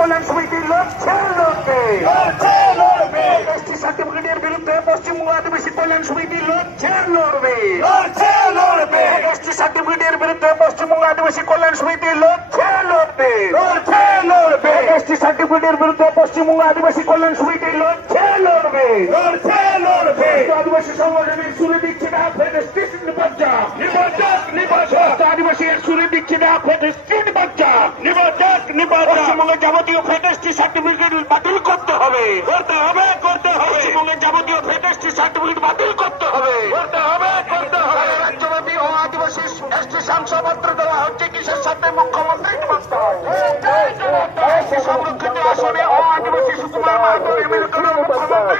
কল্যাণ সমিতি লড়ছে লড়বে এসটি সার্টিফিকেটের বিরুদ্ধে পশ্চিমবঙ্গ আদিবাসী কল্যাণ সমিতি লড়ছে লড়বে এসটি সার্টিফিকেটের বিরুদ্ধে পশ্চিমবঙ্গ আদিবাসী কল্যাণ সমিতি লড়ছে লড়বে এসটি সার্টিফিকেটের বিরুদ্ধে পশ্চিমবঙ্গ আদিবাসী কল্যাণ সমিতি লড়ছে লড়বে আদিবাসী সংগঠনের সুরে দিচ্ছে না ফেডারেস্ট আদিবাসী সুরে দিচ্ছে না ফেডারেস্ট পশ্চিমবঙ্গের যাবতীয় ফেডারেস্ট সার্টিফিকেট বাতিল করতে হবে পশ্চিমবঙ্গের যাবতীয় ফেডারেস্ট সার্টিফিকেট বাতিল করতে হবে রাজ্যব্যাপী ও আদিবাসী এসটি শংসাপত্র দেওয়া হচ্ছে কিসের সাথে মুখ্যমন্ত্রী সংরক্ষিত আসনে ও আদিবাসী সুকুমার মাহাতো নির্মিত মুখ্যমন্ত্রী